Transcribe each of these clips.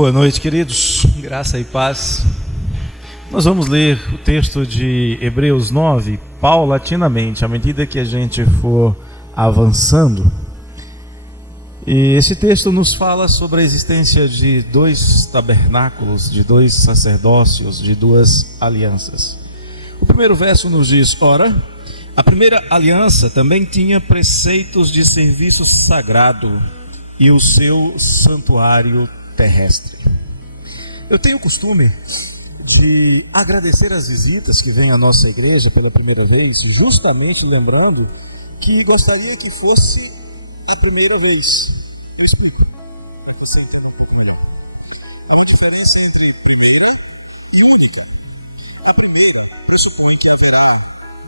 Boa noite, queridos, graça e paz. Nós vamos ler o texto de Hebreus 9 paulatinamente, à medida que a gente for avançando. E esse texto nos fala sobre a existência de dois tabernáculos, de dois sacerdócios, de duas alianças. O primeiro verso nos diz: ora, a primeira aliança também tinha preceitos de serviço sagrado e o seu santuário terrestre. Eu tenho o costume de agradecer as visitas que vêm à nossa igreja pela primeira vez, justamente lembrando que gostaria que fosse a primeira vez. Eu explico. Há uma diferença entre primeira e única. A primeira pressupõe que haverá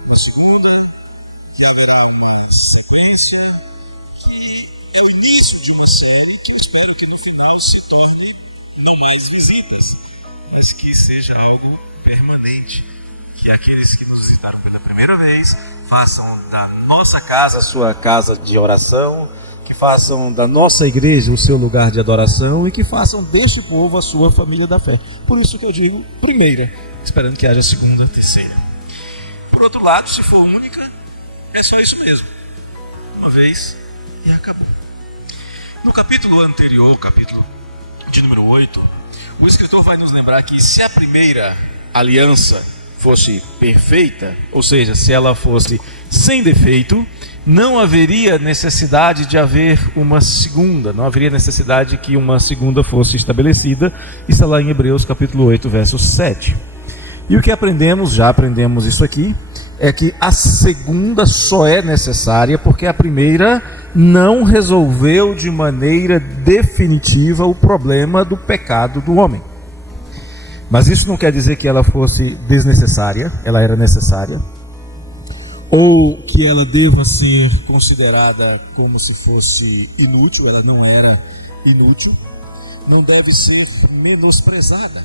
uma segunda, que haverá uma sequência, que é o início de uma série que eu espero que no final se torne não mais visitas, mas que seja algo permanente. Que aqueles que nos visitaram pela primeira vez façam da nossa casa a sua casa de oração, que façam da nossa igreja o seu lugar de adoração e que façam deste povo a sua família da fé. Por isso que eu digo primeira, esperando que haja segunda, terceira. Por outro lado, se for única, é só isso mesmo. Uma vez e acabou. No capítulo anterior, capítulo de número 8, o escritor vai nos lembrar que se a primeira aliança fosse perfeita, ou seja, se ela fosse sem defeito, não haveria necessidade de haver uma segunda, não haveria necessidade que uma segunda fosse estabelecida. Isso está lá em Hebreus capítulo 8, verso 7. E o que aprendemos, já aprendemos isso aqui, é que a segunda só é necessária porque a primeira não resolveu de maneira definitiva o problema do pecado do homem. Mas isso não quer dizer que ela fosse desnecessária, ela era necessária, ou que ela deva ser considerada como se fosse inútil. Ela não era inútil, não deve ser menosprezada.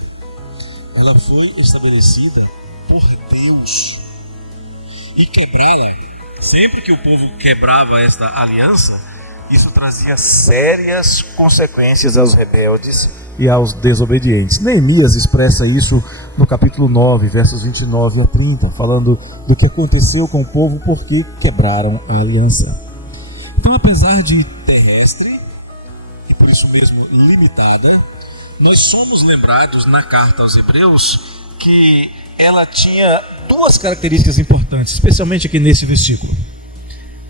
Ela foi estabelecida por Deus. E quebrá-la, sempre que o povo quebrava esta aliança, isso trazia sérias consequências aos rebeldes e aos desobedientes. Neemias expressa isso no capítulo 9, versos 29 a 30, falando do que aconteceu com o povo porque quebraram a aliança. Então, apesar de terrestre, e por isso mesmo limitada, nós somos lembrados na carta aos Hebreus que ela tinha duas características importantes, especialmente aqui nesse versículo.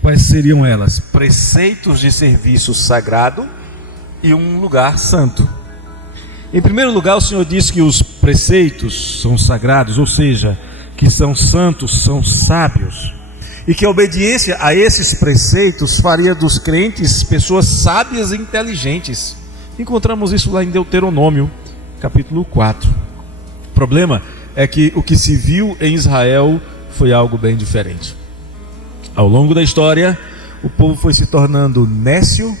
Quais seriam elas? Preceitos de serviço sagrado e um lugar santo. Em primeiro lugar, o Senhor diz que os preceitos são sagrados, ou seja, que são santos, são sábios, e que a obediência a esses preceitos faria dos crentes pessoas sábias e inteligentes. Encontramos isso lá em Deuteronômio, capítulo 4. O problema é que o que se viu em Israel foi algo bem diferente. Ao longo da história, o povo foi se tornando nécio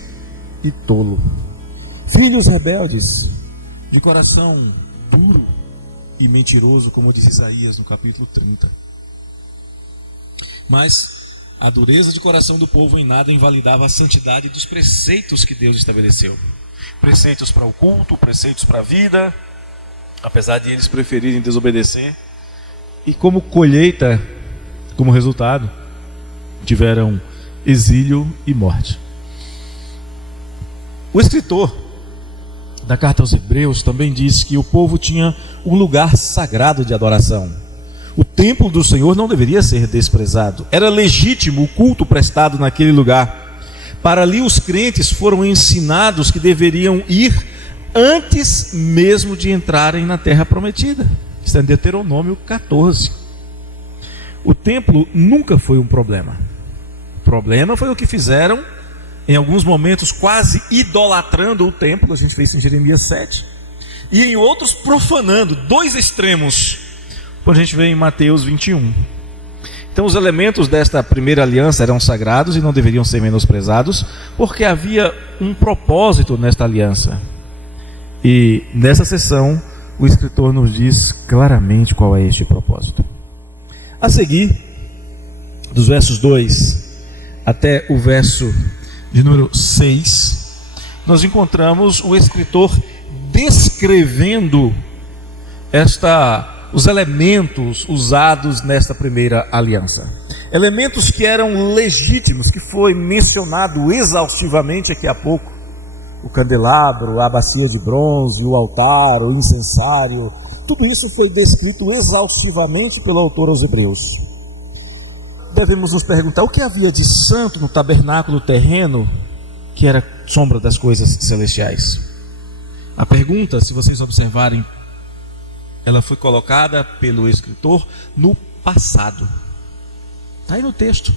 e tolo. Filhos rebeldes, de coração duro e mentiroso, como diz Isaías no capítulo 30. Mas a dureza de coração do povo em nada invalidava a santidade dos preceitos que Deus estabeleceu. Preceitos para o culto, preceitos para a vida, apesar de eles preferirem desobedecer. E como colheita, como resultado, tiveram exílio e morte. O escritor da carta aos Hebreus também diz que o povo tinha um lugar sagrado de adoração. O templo do Senhor não deveria ser desprezado. Era legítimo o culto prestado naquele lugar. Para ali os crentes foram ensinados que deveriam ir antes mesmo de entrarem na terra prometida. Está em Deuteronômio 14. O templo nunca foi um problema. O problema foi o que fizeram, em alguns momentos quase idolatrando o templo, a gente vê isso em Jeremias 7, e em outros profanando, dois extremos, quando a gente vê em Mateus 21. Então os elementos desta primeira aliança eram sagrados e não deveriam ser menosprezados, porque havia um propósito nesta aliança. E nessa sessão, o escritor nos diz claramente qual é este propósito. A seguir, dos versos 2 até o verso de número 6, nós encontramos o escritor descrevendo os elementos usados nesta primeira aliança. Elementos que eram legítimos, que foi mencionado exaustivamente aqui há pouco. O candelabro, a bacia de bronze, o altar, o incensário, tudo isso foi descrito exaustivamente pelo autor aos Hebreus. Devemos nos perguntar o que havia de santo no tabernáculo terreno, que era sombra das coisas celestiais. A pergunta, se vocês observarem, ela foi colocada pelo escritor no passado. Está aí no texto.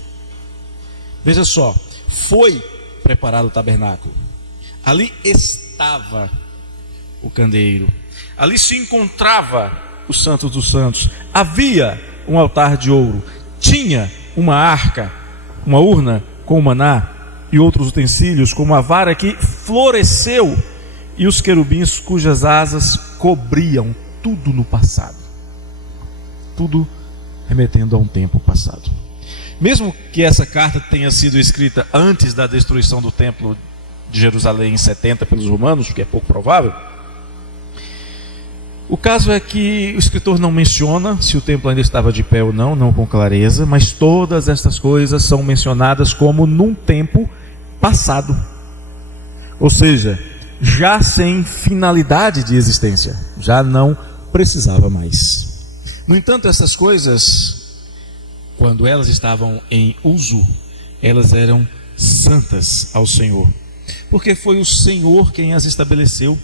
Veja só, foi preparado o tabernáculo. Ali estava o candeeiro. Ali se encontrava o Santo dos Santos. Havia um altar de ouro. Tinha uma arca, uma urna com maná e outros utensílios, como a vara que floresceu e os querubins cujas asas cobriam. Tudo no passado. Tudo remetendo a um tempo passado. Mesmo que essa carta tenha sido escrita antes da destruição do templo de Jerusalém em 70 pelos romanos, o que é pouco provável, o caso é que o escritor não menciona se o templo ainda estava de pé ou não, não com clareza, mas todas estas coisas são mencionadas como num tempo passado, ou seja, já sem finalidade de existência, já não precisava mais. No entanto, essas coisas, quando elas estavam em uso, elas eram santas ao Senhor, porque foi o Senhor quem as estabeleceu.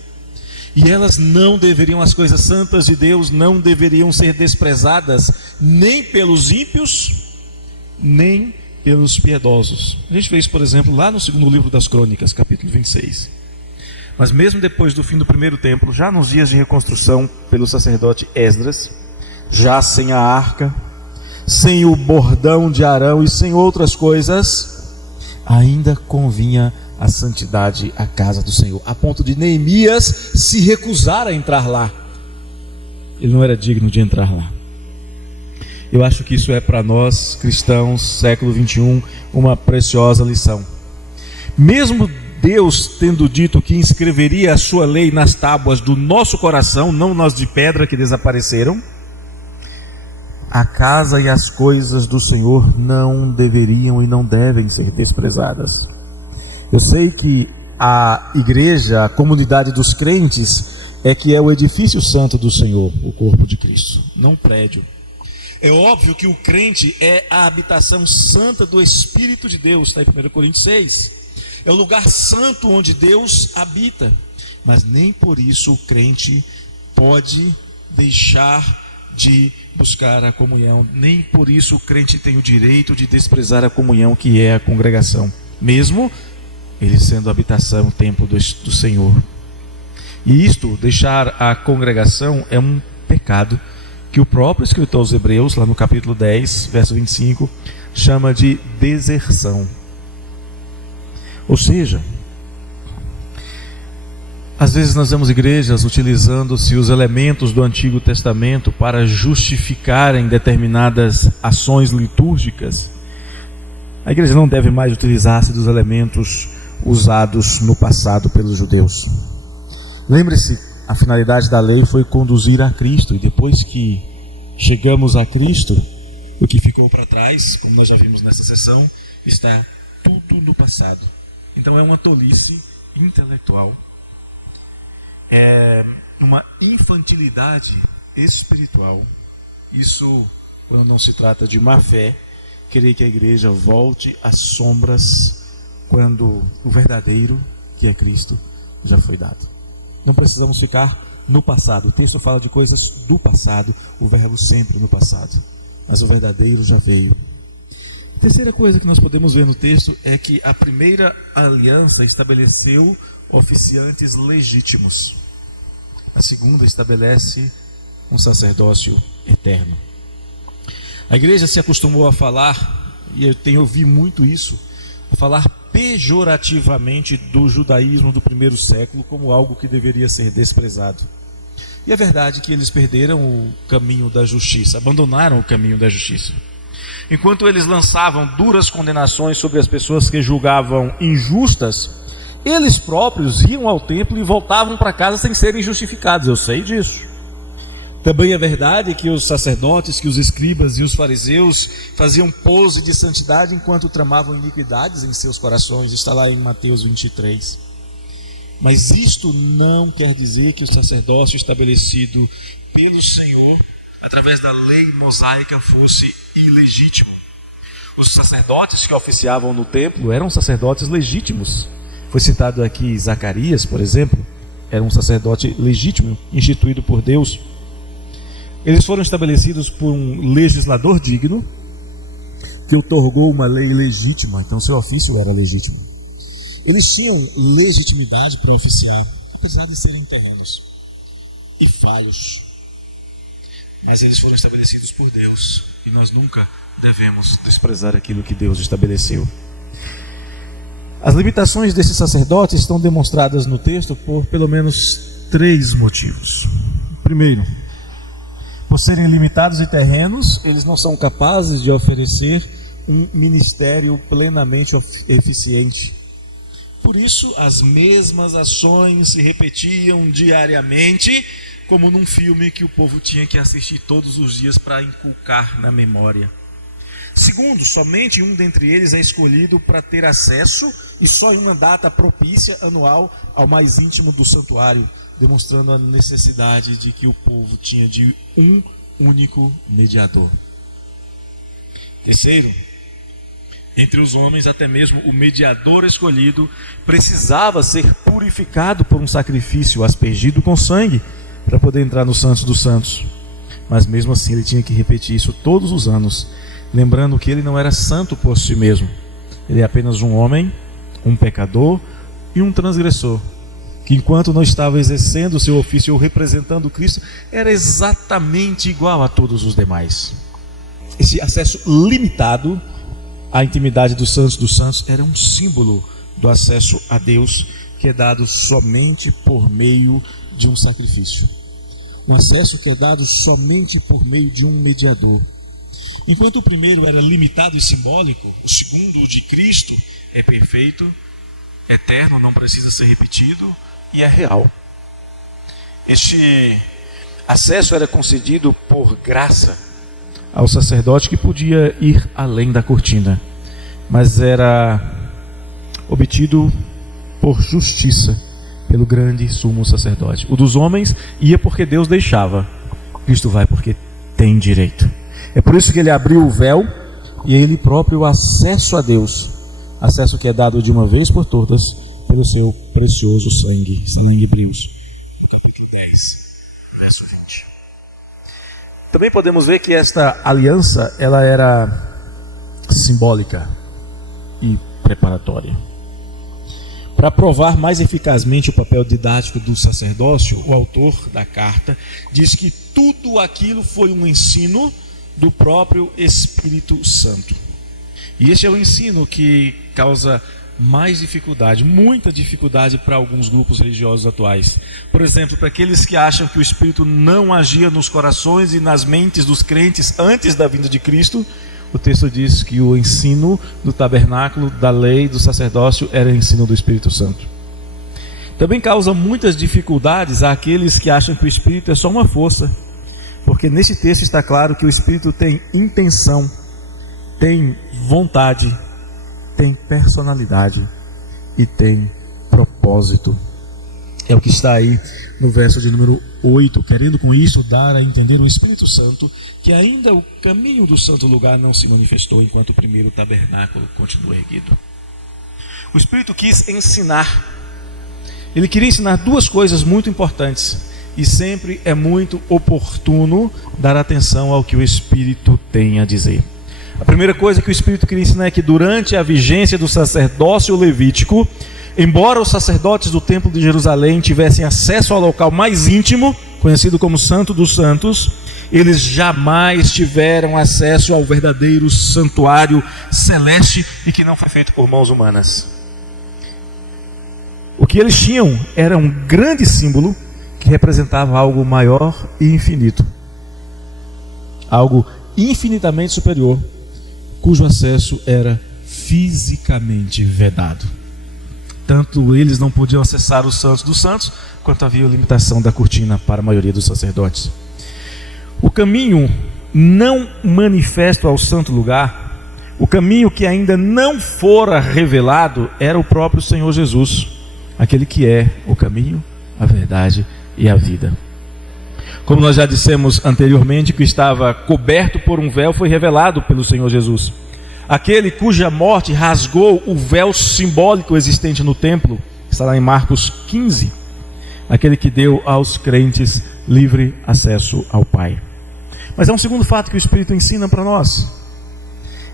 E elas não deveriam, as coisas santas de Deus não deveriam ser desprezadas nem pelos ímpios, nem pelos piedosos. A gente vê isso, por exemplo, lá no segundo livro das Crônicas, capítulo 26. Mas mesmo depois do fim do primeiro templo, já nos dias de reconstrução pelo sacerdote Esdras, já sem a arca, sem o bordão de Arão e sem outras coisas, ainda convinha a santidade à casa do Senhor, a ponto de Neemias se recusar a entrar lá. Ele não era digno de entrar lá. Eu acho que isso é para nós cristãos, século 21, uma preciosa lição. Mesmo Deus tendo dito que inscreveria a sua lei nas tábuas do nosso coração, não nas de pedra que desapareceram, a casa e as coisas do Senhor não deveriam e não devem ser desprezadas. Eu sei que a igreja, a comunidade dos crentes, é que é o edifício santo do Senhor, o corpo de Cristo, não o prédio. É óbvio que o crente é a habitação santa do Espírito de Deus, está em 1 Coríntios 6. É o lugar santo onde Deus habita, mas nem por isso o crente pode deixar de buscar a comunhão, nem por isso o crente tem o direito de desprezar a comunhão que é a congregação, mesmo ele sendo a habitação, o templo do Senhor. E isto, deixar a congregação, é um pecado que o próprio escritor aos Hebreus, lá no capítulo 10, verso 25, chama de deserção. Ou seja, às vezes nós vemos igrejas utilizando-se os elementos do Antigo Testamento para justificarem determinadas ações litúrgicas. A igreja não deve mais utilizar-se dos elementos usados no passado pelos judeus. Lembre-se, a finalidade da lei foi conduzir a Cristo, e depois que chegamos a Cristo, o que ficou para trás, como nós já vimos nessa sessão, está tudo no passado. Então é uma tolice intelectual, é uma infantilidade espiritual. Isso, quando não se trata de má fé, querer que a igreja volte às sombras, quando o verdadeiro, que é Cristo, já foi dado. Não precisamos ficar no passado. O texto fala de coisas do passado, o verbo sempre no passado, mas o verdadeiro já veio. A terceira coisa que nós podemos ver no texto é que a primeira aliança estabeleceu oficiantes legítimos. A segunda estabelece um sacerdócio eterno. A igreja se acostumou a falar, e eu tenho ouvido muito isso, a falar pejorativamente do judaísmo do primeiro século como algo que deveria ser desprezado. E é verdade que eles perderam o caminho da justiça, abandonaram o caminho da justiça. Enquanto eles lançavam duras condenações sobre as pessoas que julgavam injustas, eles próprios iam ao templo e voltavam para casa sem serem justificados. Eu sei disso. Também é verdade que os sacerdotes, que os escribas e os fariseus faziam pose de santidade enquanto tramavam iniquidades em seus corações. Está lá em Mateus 23. Mas isto não quer dizer que o sacerdócio estabelecido pelo Senhor através da lei mosaica fosse ilegítimo. Os sacerdotes que oficiavam no templo eram sacerdotes legítimos. Foi citado aqui Zacarias, por exemplo, era um sacerdote legítimo, instituído por Deus. Eles foram estabelecidos por um legislador digno, que outorgou uma lei legítima, então seu ofício era legítimo. Eles tinham legitimidade para oficiar, apesar de serem terrenos e falhos. Mas eles foram estabelecidos por Deus, e nós nunca devemos desprezar aquilo que Deus estabeleceu. As limitações desses sacerdotes estão demonstradas no texto por pelo menos 3 motivos. Primeiro, por serem limitados e terrenos, eles não são capazes de oferecer um ministério plenamente eficiente. Por isso, as mesmas ações se repetiam diariamente, como num filme que o povo tinha que assistir todos os dias para inculcar na memória. Segundo, somente um dentre eles é escolhido para ter acesso, e só em uma data propícia anual, ao mais íntimo do santuário, demonstrando a necessidade de que o povo tinha de um único mediador. Terceiro, entre os homens, até mesmo o mediador escolhido precisava ser purificado por um sacrifício aspergido com sangue para poder entrar no Santos dos Santos. Mas mesmo assim ele tinha que repetir isso todos os anos, lembrando que ele não era santo por si mesmo. Ele é apenas um homem, um pecador e um transgressor, que enquanto não estava exercendo o seu ofício ou representando Cristo, era exatamente igual a todos os demais. Esse acesso limitado à intimidade dos santos era um símbolo do acesso a Deus, que é dado somente por meio de um sacrifício. Um acesso que é dado somente por meio de um mediador. Enquanto o primeiro era limitado e simbólico, o segundo, o de Cristo, é perfeito, eterno, não precisa ser repetido e é real. Este acesso era concedido por graça ao sacerdote, que podia ir além da cortina, mas era obtido por justiça pelo grande sumo sacerdote. O dos homens ia porque Deus deixava, Cristo vai porque tem direito. É por isso que ele abriu o véu e ele próprio acesso a Deus, acesso que é dado de uma vez por todas pelo seu precioso sangue. Em Hebreus, capítulo 10, verso 20. Também podemos ver que esta aliança ela era simbólica e preparatória. Para provar mais eficazmente o papel didático do sacerdócio, o autor da carta diz que tudo aquilo foi um ensino do próprio Espírito Santo. E este é o ensino que causa mais dificuldade, muita dificuldade para alguns grupos religiosos atuais. Por exemplo, para aqueles que acham que o Espírito não agia nos corações e nas mentes dos crentes antes da vinda de Cristo, o texto diz que o ensino do tabernáculo, da lei, do sacerdócio era o ensino do Espírito Santo. Também causa muitas dificuldades àqueles que acham que o Espírito é só uma força, porque nesse texto está claro que o Espírito tem intenção, tem vontade, tem personalidade e tem propósito. É o que está aí no verso de número 8, querendo com isso dar a entender o Espírito Santo que ainda o caminho do santo lugar não se manifestou enquanto o primeiro tabernáculo continua erguido. O Espírito quis ensinar. Ele queria ensinar 2 coisas muito importantes, e sempre é muito oportuno dar atenção ao que o Espírito tem a dizer. A primeira coisa que o Espírito queria ensinar é que durante a vigência do sacerdócio levítico, embora os sacerdotes do templo de Jerusalém tivessem acesso ao local mais íntimo, conhecido como Santo dos Santos, eles jamais tiveram acesso ao verdadeiro santuário celeste e que não foi feito por mãos humanas. O que eles tinham era um grande símbolo que representava algo maior e infinito, algo infinitamente superior, cujo acesso era fisicamente vedado. tanto eles não podiam acessar os santos dos santos, quanto havia limitação da cortina para a maioria dos sacerdotes. O caminho não manifesto ao santo lugar, o caminho que ainda não fora revelado, era o próprio Senhor Jesus, aquele que é o caminho, a verdade e a vida. Como nós já dissemos anteriormente, que estava coberto por um véu foi revelado pelo Senhor Jesus. Aquele cuja morte rasgou o véu simbólico existente no templo, está lá em Marcos 15, aquele que deu aos crentes livre acesso ao Pai. Mas há um segundo fato que o Espírito ensina para nós,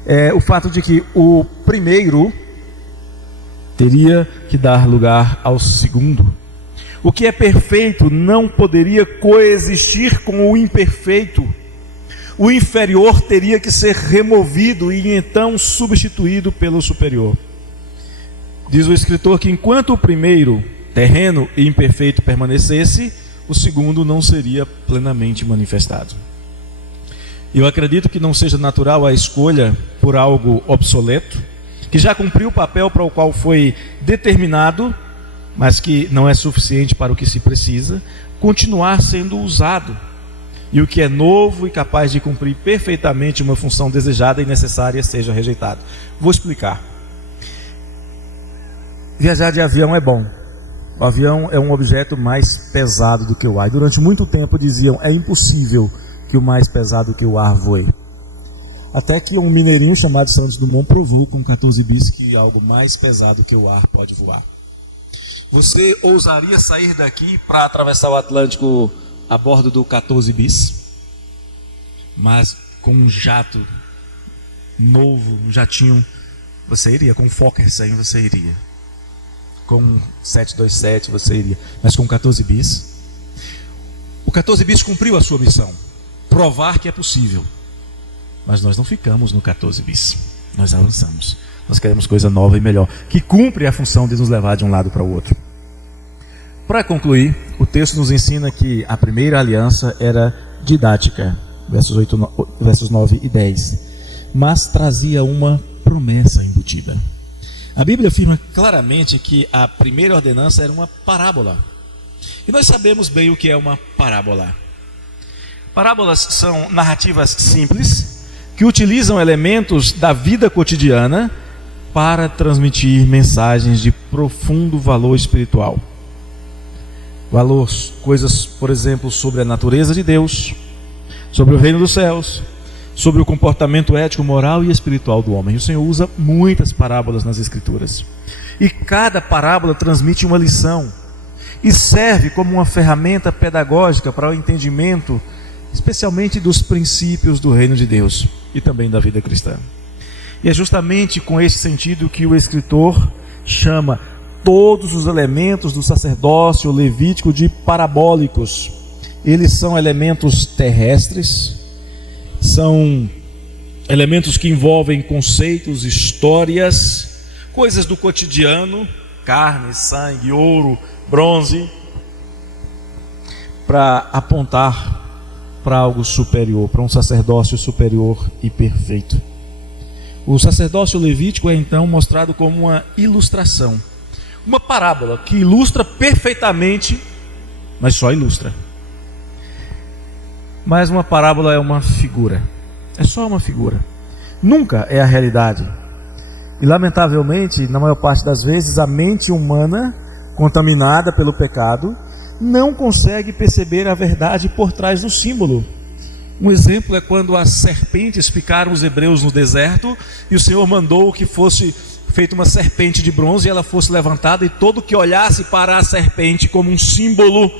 é o fato de que o primeiro teria que dar lugar ao segundo. O que é perfeito não poderia coexistir com o imperfeito. O inferior teria que ser removido e então substituído pelo superior. Diz o escritor que enquanto o primeiro, terreno e imperfeito, permanecesse, o segundo não seria plenamente manifestado. Eu acredito que não seja natural a escolha por algo obsoleto, que já cumpriu o papel para o qual foi determinado, mas que não é suficiente para o que se precisa, continuar sendo usado. E o que é novo e capaz de cumprir perfeitamente uma função desejada e necessária seja rejeitado. Vou explicar. Viajar de avião é bom. O avião é um objeto mais pesado do que o ar. E durante muito tempo diziam, é impossível que o mais pesado que o ar voe. Até que um mineirinho chamado Santos Dumont provou com 14 bis que algo mais pesado que o ar pode voar. Você ousaria sair daqui para atravessar o Atlântico a bordo do 14 bis? Mas com um jato novo, um jatinho, você iria. Com um Fokker 100 você iria. Com um 727 você iria. Mas com 14 bis? O 14 bis cumpriu a sua missão. Provar que é possível. Mas nós não ficamos no 14 bis. Nós avançamos. Nós queremos coisa nova e melhor, que cumpre a função de nos levar de um lado para o outro. Para concluir, o texto nos ensina que a primeira aliança era didática, versos 9 e 10, mas trazia uma promessa embutida. A Bíblia afirma claramente que a primeira ordenança era uma parábola. E nós sabemos bem o que é uma parábola. Parábolas são narrativas simples, que utilizam elementos da vida cotidiana para transmitir mensagens de profundo valor espiritual. Coisas, por exemplo, sobre a natureza de Deus, sobre o reino dos céus, sobre o comportamento ético, moral e espiritual do homem. O Senhor usa muitas parábolas nas Escrituras. E cada parábola transmite uma lição e serve como uma ferramenta pedagógica para o entendimento, especialmente dos princípios do reino de Deus e também da vida cristã. E é justamente com esse sentido que o escritor chama todos os elementos do sacerdócio levítico de parabólicos. Eles são elementos terrestres, são elementos que envolvem conceitos, histórias, coisas do cotidiano, carne, sangue, ouro, bronze, para apontar para algo superior, para um sacerdócio superior e perfeito. O sacerdócio levítico é então mostrado como uma ilustração, uma parábola que ilustra perfeitamente, mas só ilustra. Mas uma parábola é uma figura, é só uma figura, nunca é a realidade. E lamentavelmente, na maior parte das vezes, a mente humana, contaminada pelo pecado, não consegue perceber a verdade por trás do símbolo. Um exemplo é quando as serpentes picaram os hebreus no deserto e o Senhor mandou que fosse feita uma serpente de bronze e ela fosse levantada, e todo que olhasse para a serpente como um símbolo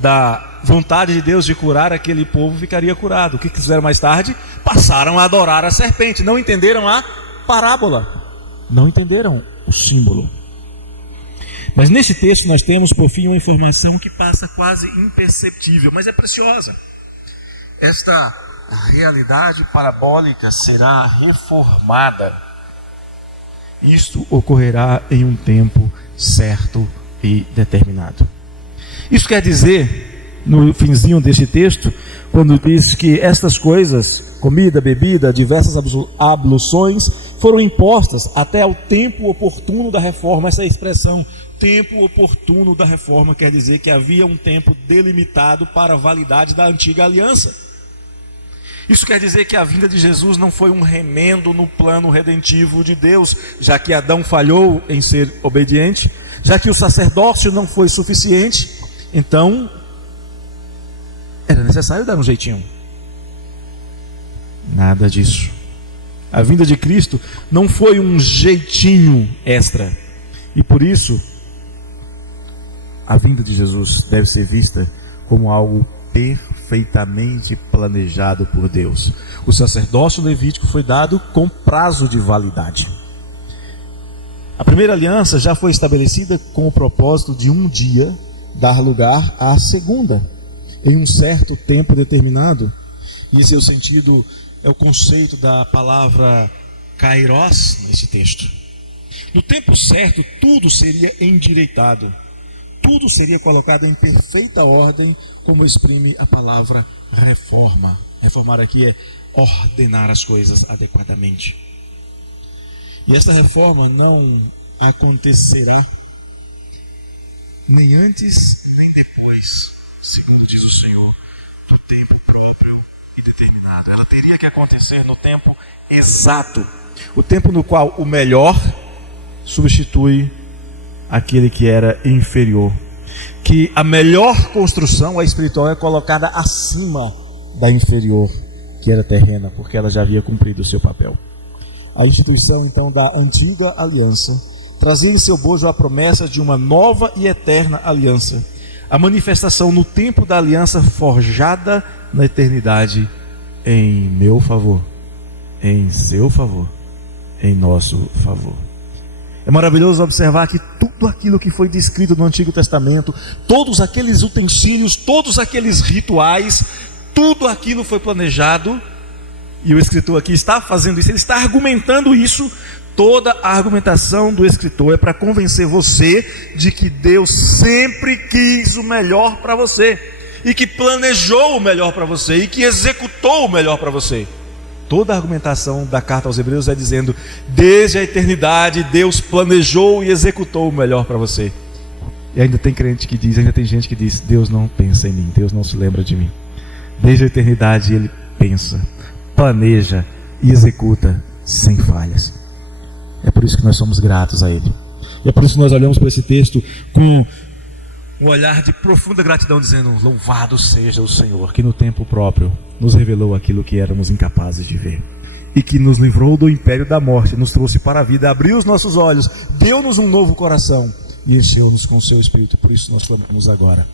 da vontade de Deus de curar aquele povo ficaria curado. O que fizeram mais tarde? Passaram a adorar a serpente, não entenderam a parábola, não entenderam o símbolo. Mas nesse texto nós temos, por fim, uma informação que passa quase imperceptível, mas é preciosa. Esta realidade parabólica será reformada. Isto ocorrerá em um tempo certo e determinado. Isso quer dizer, no finzinho deste texto, quando diz que estas coisas, comida, bebida, diversas abluções, foram impostas até ao tempo oportuno da reforma. Essa expressão, tempo oportuno da reforma, quer dizer que havia um tempo delimitado para a validade da antiga aliança. Isso quer dizer que a vinda de Jesus não foi um remendo no plano redentivo de Deus, já que Adão falhou em ser obediente, já que o sacerdócio não foi suficiente, então era necessário dar um jeitinho. Nada disso. A vinda de Cristo não foi um jeitinho extra. E por isso, a vinda de Jesus deve ser vista como algo perfeitamente planejado por Deus. O sacerdócio levítico foi dado com prazo de validade. A primeira aliança já foi estabelecida com o propósito de um dia dar lugar à segunda, em um certo tempo determinado. E esse é o sentido, é o conceito da palavra kairos nesse texto. No tempo certo, tudo seria endireitado, tudo seria colocado em perfeita ordem, como exprime a palavra reforma. Reformar aqui é ordenar as coisas adequadamente. E essa reforma não acontecerá nem antes nem depois, segundo diz o Senhor, do tempo próprio e determinado. Ela teria que acontecer no tempo exato, o tempo no qual o melhor substitui aquele que era inferior. Que a melhor construção, a espiritual, é colocada acima da inferior, que era terrena, porque ela já havia cumprido o seu papel. A instituição, então, da antiga aliança trazia em seu bojo a promessa de uma nova e eterna aliança. A manifestação no tempo da aliança forjada na eternidade em meu favor, em seu favor, em nosso favor. É maravilhoso observar que tudo aquilo que foi descrito no Antigo Testamento, todos aqueles utensílios, todos aqueles rituais, tudo aquilo foi planejado, e o escritor aqui está fazendo isso, ele está argumentando isso. Toda a argumentação do escritor é para convencer você de que Deus sempre quis o melhor para você, e que planejou o melhor para você, e que executou o melhor para você. Toda a argumentação da carta aos Hebreus é dizendo: desde a eternidade Deus planejou e executou o melhor para você. E ainda tem crente que diz, ainda tem gente que diz: Deus não pensa em mim, Deus não se lembra de mim. Desde a eternidade Ele pensa, planeja e executa sem falhas. É por isso que nós somos gratos a Ele. E é por isso que nós olhamos para esse texto com um olhar de profunda gratidão, dizendo: louvado seja o Senhor, que no tempo próprio nos revelou aquilo que éramos incapazes de ver, e que nos livrou do império da morte, nos trouxe para a vida, abriu os nossos olhos, deu-nos um novo coração e encheu-nos com o seu Espírito. Por isso nós clamamos agora: